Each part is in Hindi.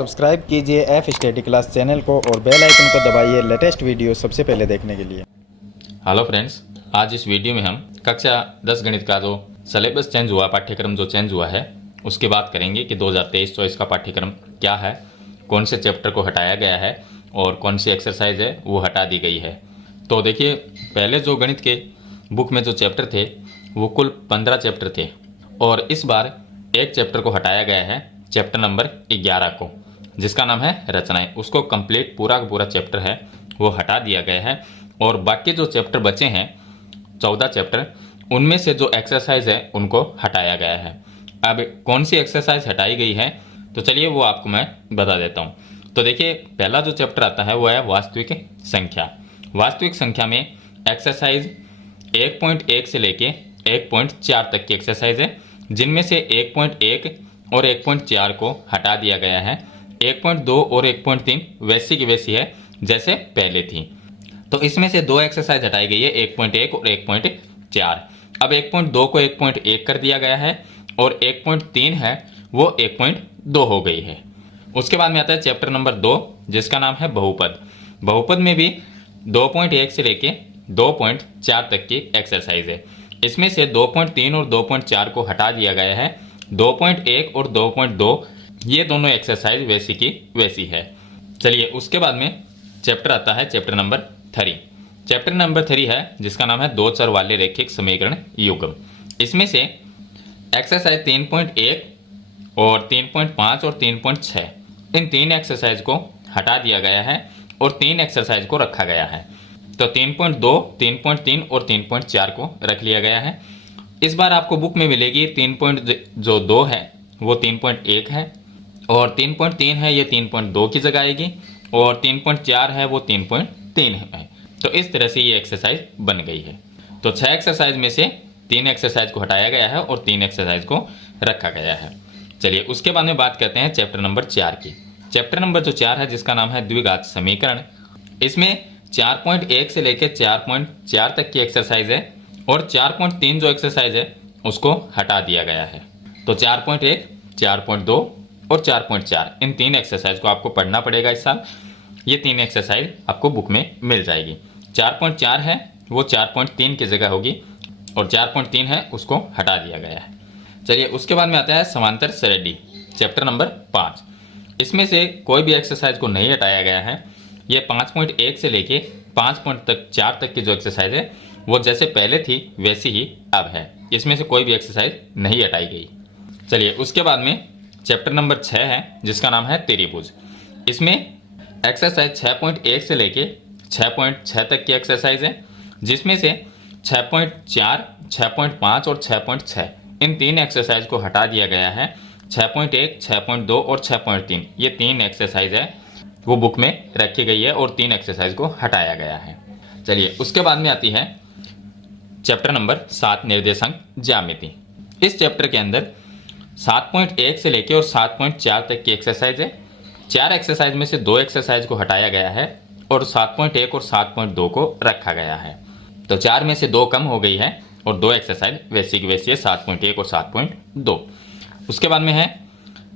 सब्सक्राइब कीजिए एफ स्टडी क्लास चैनल को और बेल आइकन को दबाइए लेटेस्ट वीडियो सबसे पहले देखने के लिए। हेलो फ्रेंड्स, आज इस वीडियो में हम कक्षा 10 गणित का जो सिलेबस चेंज हुआ, पाठ्यक्रम जो चेंज हुआ है उसकी बात करेंगे कि 2023-24 का पाठ्यक्रम क्या है, कौन से चैप्टर को हटाया गया है और कौन सी एक्सरसाइज है वो हटा दी गई है। तो देखिए, पहले जो गणित के बुक में जो चैप्टर थे वो कुल 15 चैप्टर थे और इस बार एक चैप्टर को हटाया गया है, चैप्टर नंबर 11 को, जिसका नाम है रचनाएं। उसको कंप्लीट पूरा का पूरा चैप्टर है वो हटा दिया गया है और बाकी जो चैप्टर बचे हैं 14 चैप्टर, उनमें से जो एक्सरसाइज है उनको हटाया गया है। अब कौन सी एक्सरसाइज हटाई गई है तो चलिए वो आपको मैं बता देता हूँ। तो देखिए, पहला जो चैप्टर आता है वो है वास्तविक संख्या। वास्तविक संख्या में एक्सरसाइज 1.1 से लेके 1.4 तक की एक्सरसाइज है, जिनमें से 1.1 और 1.4 को हटा दिया गया है। 1.2 और 1.3 वैसी की वैसी है जैसे पहले थी। तो इसमें से दो एक्सरसाइज हटाई गई है, 1.1 और 1.4। अब 1.2 को 1.1 कर दिया गया है और 1.3 है वो 1.2 हो गई है। उसके बाद में आता है चैप्टर नंबर 2, जिसका नाम है बहुपद। बहुपद में भी 2.1 से लेके 2.4 तक की एक्सरसाइज है। इसमें से 2.3 और 2.4 को हटा दिया गया है। 2.1 और 2.2 ये दोनों एक्सरसाइज वैसी की वैसी है। चलिए, उसके बाद में चैप्टर आता है चैप्टर नंबर 3। चैप्टर नंबर 3 है जिसका नाम है दो चर वाले रैखिक समीकरण युग्म। इसमें से एक्सरसाइज 3.1 और 3.5 और 3.6, इन तीन एक्सरसाइज को हटा दिया गया है और तीन एक्सरसाइज को रखा गया है। तो 3.2, 3.3 और 3.4 को रख लिया गया है। इस बार आपको बुक में मिलेगी 3.2 है वो 3.1 है और 3.3 है ये 3.2 की जगह आएगी और 3.4 है वो 3.3 है। तो इस तरह से ये एक्सरसाइज बन गई है। तो 6 एक्सरसाइज में से 3 एक्सरसाइज को हटाया गया है और 3 एक्सरसाइज को रखा गया है। चलिए, उसके बाद में बात करते हैं चैप्टर नंबर 4 की। चैप्टर नंबर जो 4 है जिसका नाम है द्विघात समीकरण। इसमें 4.1 से लेकर 4.4 तक की एक्सरसाइज है और 4.3 जो एक्सरसाइज है उसको हटा दिया गया है। तो 4.1, 4.2 और 4.4, इन तीन एक्सरसाइज को आपको पढ़ना पड़ेगा इस साल। ये तीन एक्सरसाइज आपको बुक में मिल जाएगी। 4.4 है वो 4.3 की जगह होगी और 4.3 है उसको हटा दिया गया है। चलिए, उसके बाद में आता है समांतर श्रेणी, चैप्टर नंबर 5। इसमें से कोई भी एक्सरसाइज को नहीं हटाया गया है। ये 5.1 से लेके 5.4 तक की जो एक्सरसाइज है वो जैसे पहले थी वैसी ही अब है। इसमें से कोई भी एक्सरसाइज नहीं हटाई गई। चलिए, उसके बाद में चैप्टर नंबर 6 है जिसका नाम है त्रिभुज। इसमें एक्सरसाइज 6.1 से लेके 6.6 तक की एक्सरसाइज है, जिसमें से 6.4, 6.5 और 6.6, इन तीन एक्सरसाइज को हटा दिया गया है। 6.1, 6.2 और 6.3 ये तीन एक्सरसाइज है वो बुक में रखी गई है और तीन एक्सरसाइज को हटाया गया है। चलिए, उसके बाद में आती है चैप्टर नंबर 7 निर्देशांक ज्यामिति। इस चैप्टर के अंदर 7.1 से लेके और 7.4 तक की एक्सरसाइज है। 4 एक्सरसाइज में से 2 एक्सरसाइज को हटाया गया है और 7.1 और 7.2 को रखा गया है। तो 4 में से 2 कम हो गई है और 2 एक्सरसाइज वैसी की वैसी है, 7.1 और 7.2। उसके बाद में है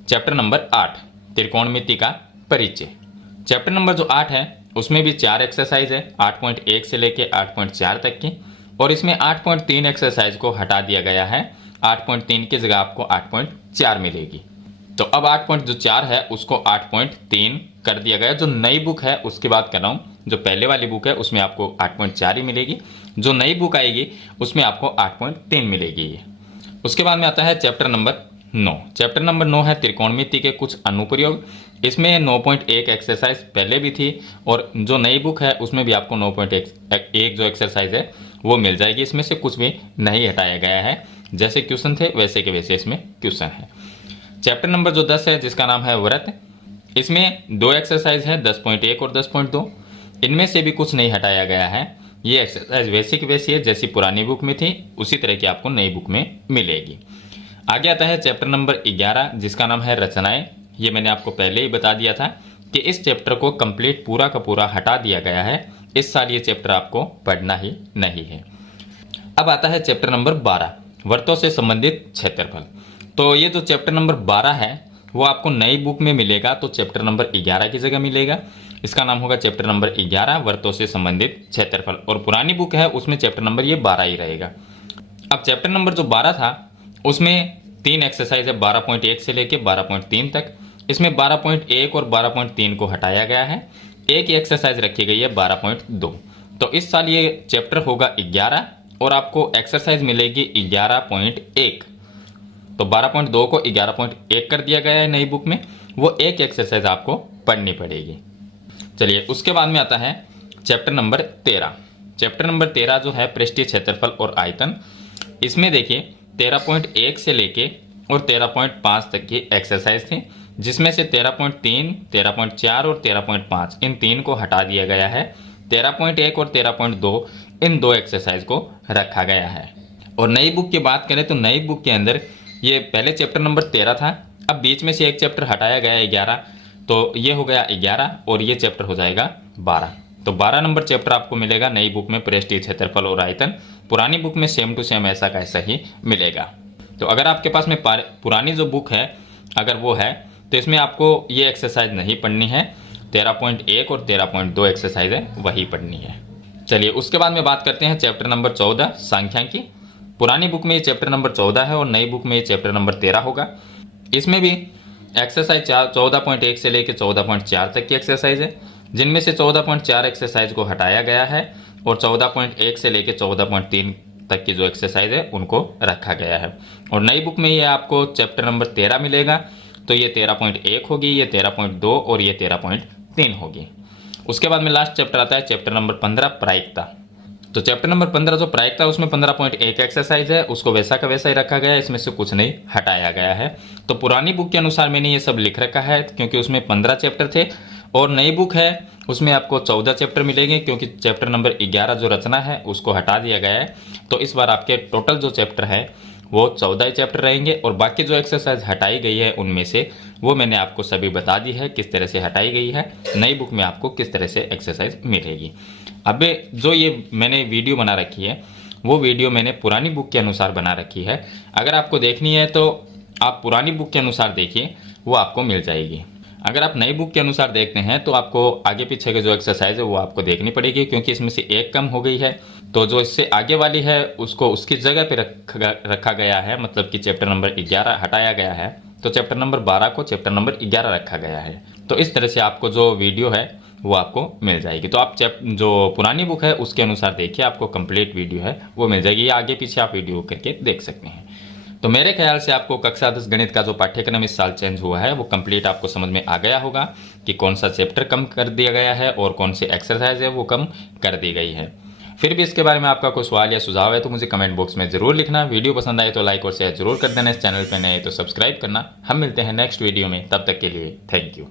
चैप्टर नंबर 8 त्रिकोणमिति का परिचय। चैप्टर नंबर जो 8 है उसमें भी 4 एक्सरसाइज है, 8.1 से लेके 8.4 तक की, और इसमें 8.3 एक्सरसाइज को हटा दिया गया है। 8.3 की जगह आपको 8.4 मिलेगी। तो अब 8.4 है उसको 8.3 कर दिया गया। जो नई बुक है उसकी बात कर रहा हूँ, जो पहले वाली बुक है उसमें आपको 8.4 ही मिलेगी, जो नई बुक आएगी उसमें आपको 8.3 मिलेगी। उसके बाद में आता है चैप्टर नंबर 9। चैप्टर नंबर 9 है त्रिकोणमिति के कुछ अनुप्रयोग। इसमें 9.1 एक्सरसाइज पहले भी थी और जो नई बुक है उसमें भी आपको 9.1 जो एक्सरसाइज है वो मिल जाएगी। इसमें से कुछ भी नहीं हटाया गया है, जैसे क्वेश्चन थे वैसे के वैसे इसमें क्वेश्चन है। चैप्टर नंबर जो 10 है जिसका नाम है व्रत। इसमें 2 एक्सरसाइज है, 10.1 और 10.2। इनमें से भी कुछ नहीं हटाया गया है। ये एक्सरसाइज वैसी की वैसी है जैसी पुरानी बुक में थी, उसी तरह की आपको नई बुक में मिलेगी। आगे आता है चैप्टर नंबर 11 जिसका नाम है रचनाएं। ये मैंने आपको पहले ही बता दिया था कि इस चैप्टर को कंप्लीट पूरा का पूरा हटा दिया गया है। इस साल ये चैप्टर आपको पढ़ना ही नहीं है। अब आता है चैप्टर नंबर 12 वृत्तों से संबंधित क्षेत्रफल। तो ये जो चैप्टर नंबर 12 है वो आपको नई बुक में मिलेगा तो चैप्टर नंबर 11 की जगह मिलेगा। इसका नाम होगा चैप्टर नंबर 11 वर्तों से संबंधित क्षेत्रफल, और पुरानी बुक है उसमें चैप्टर नंबर ये 12 ही रहेगा। अब चैप्टर नंबर जो 12 था उसमें 3 एक्सरसाइज है 12.1 से लेके 12.3 तक। इसमें 12.1 और 12.3 को हटाया गया है, एक ही एक्सरसाइज रखी गई है 12.2। तो इस साल ये चैप्टर होगा 11 और आपको एक्सरसाइज मिलेगी 11.1। तो 12.2 को 11.1 कर दिया गया है नई बुक में, वो एक एक्सरसाइज आपको पढ़नी पड़ेगी। चलिए उसके बाद में आता है चैप्टर नंबर 13। चैप्टर नंबर 13 जो है पृष्ठीय क्षेत्रफल और आयतन। इसमें देखिए 13.1 से लेके और 13.5 तक की एक्सरसाइज थी, जिसमें से 13.3, 13.4 और 13.5 इन 3 को हटा दिया गया है। 13.1 और 13.2 इन 2 एक्सरसाइज को रखा गया है। और नई बुक की बात करें तो नई बुक के अंदर ये पहले चैप्टर नंबर 13 था, अब बीच में से एक चैप्टर हटाया गया है 11, तो ये हो गया 11 और ये चैप्टर हो जाएगा 12। तो 12 नंबर चैप्टर आपको मिलेगा नई बुक में पृष्ठीय क्षेत्रफल और आयतन। पुरानी बुक में सेम टू सेम ऐसा का ऐसा ही मिलेगा। तो अगर आपके पास में पुरानी जो बुक है अगर वो है तो इसमें आपको ये एक्सरसाइज नहीं पढ़नी है, 13.1 और 13.2 एक्सरसाइज है वही पढ़नी है। चलिए उसके बाद में बात करते हैं चैप्टर नंबर 14 सांख्यिकी। पुरानी बुक में ये चैप्टर नंबर 14 है और नई बुक में ये चैप्टर नंबर 13 होगा। इसमें भी एक्सरसाइज 14.1 से लेकर 14.4 तक की एक्सरसाइज है, जिनमें से 14.4 एक्सरसाइज को हटाया गया है और 14.1 से लेकर 14.3 तक की जो एक्सरसाइज है उनको रखा गया है। और नई बुक में ये आपको चैप्टर नंबर 13 मिलेगा, तो ये 13.1 होगी, ये 13.2 और ये 13.3 होगी। उसके बाद में लास्ट चैप्टर आता है चैप्टर नंबर 15 प्रायिकता। तो चैप्टर नंबर 15 जो प्रायिकता उसमें 15.1 एक्सरसाइज है, उसको वैसा का वैसा ही रखा गया है, इसमें से कुछ नहीं हटाया गया है। तो पुरानी बुक के अनुसार मैंने ये सब लिख रखा है क्योंकि उसमें 15 चैप्टर थे, और नई बुक है उसमें आपको 14 चैप्टर मिलेंगे क्योंकि चैप्टर नंबर 11 जो रचना है उसको हटा दिया गया है। तो इस बार आपके टोटल जो चैप्टर है वो 14 ही चैप्टर रहेंगे, और बाकी जो एक्सरसाइज हटाई गई है उनमें से वो मैंने आपको सभी बता दी है किस तरह से हटाई गई है, नई बुक में आपको किस तरह से एक्सरसाइज मिलेगी। अब जो ये मैंने वीडियो बना रखी है वो वीडियो मैंने पुरानी बुक के अनुसार बना रखी है। अगर आपको देखनी है तो आप पुरानी बुक के अनुसार देखिए, वो आपको मिल जाएगी। अगर आप नई बुक के अनुसार देखते हैं तो आपको आगे पीछे के जो एक्सरसाइज है वो आपको देखनी पड़ेगी, क्योंकि इसमें से एक कम हो गई है। तो जो इससे आगे वाली है उसको उसकी जगह पे रखा गया है, मतलब कि चैप्टर नंबर 11 हटाया गया है, तो चैप्टर नंबर 12 को चैप्टर नंबर 11 रखा गया है। तो इस तरह से आपको जो वीडियो है वो आपको मिल जाएगी। तो आप जो पुरानी बुक है उसके अनुसार देखिए, आपको कंप्लीट वीडियो है वो मिल जाएगी, या आगे पीछे आप वीडियो करके देख सकते हैं। तो मेरे ख्याल से आपको कक्षा 10 गणित का जो पाठ्यक्रम इस साल चेंज हुआ है वो कंप्लीट आपको समझ में आ गया होगा कि कौन सा चैप्टर कम कर दिया गया है और कौन सी एक्सरसाइज है वो कम कर दी गई है। फिर भी इसके बारे में आपका कोई सवाल या सुझाव है तो मुझे कमेंट बॉक्स में जरूर लिखना। वीडियो पसंद आए तो लाइक और शेयर जरूर कर देना। इस चैनल पर नए तो सब्सक्राइब करना। हम मिलते हैं नेक्स्ट वीडियो में, तब तक के लिए थैंक यू।